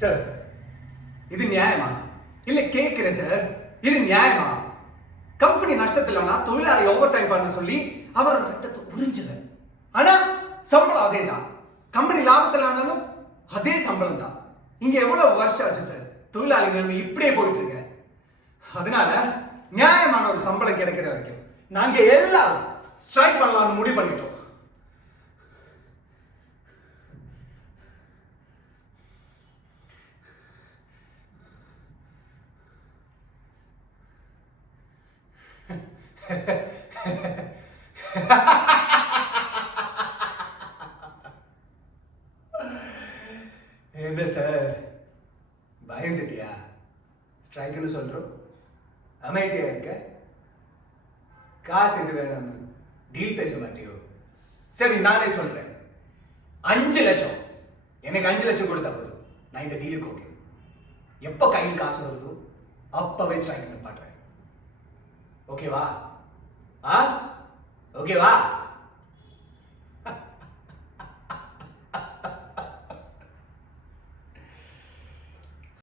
Sir இது நியாயமா? இல்ல கேட்கிறேன் சார், இது நியாயமா? கம்பெனி நஷ்டத்துல தொழிலாளி ஓவர் டைம் பண்ண சொல்லி அவரோட ரத்தத்தை உறிஞ்சுவேன். ஆனா சம்பளம் அதே தான். கம்பெனி லாபத்தில் ஆனாலும் அதே சம்பளம் தான். இங்க எவ்வளவு வருஷம் ஆச்சு சார் தொழிலாளி நிலைமை இப்படியே போயிட்டு இருக்கு. அதனால நியாயமான ஒரு சம்பளம் கிடைக்கிற வரைக்கும் நாங்க எல்லாரும் ஸ்ட்ரைக் பண்ணலாம்னு முடிவு பண்ணிட்டோம். என்ன சார் பயந்துட்டியா? ஸ்ட்ரைக்னு சொல்றோம், அமைதியா இருக்க. காசு எது வேணும், டீல் பேச மாட்டியோ? சரி நானே சொல்றேன், 5 லட்சம். எனக்கு 5 லட்சம் கொடுத்தா போதும், நான் இந்த டீலுக்கு ஓகே. எப்ப கையில் காசு வருதோ அப்பவே ஸ்ட்ரைக் நிப்பாட்டுறேன். ஓகேவா? ஓகேவா?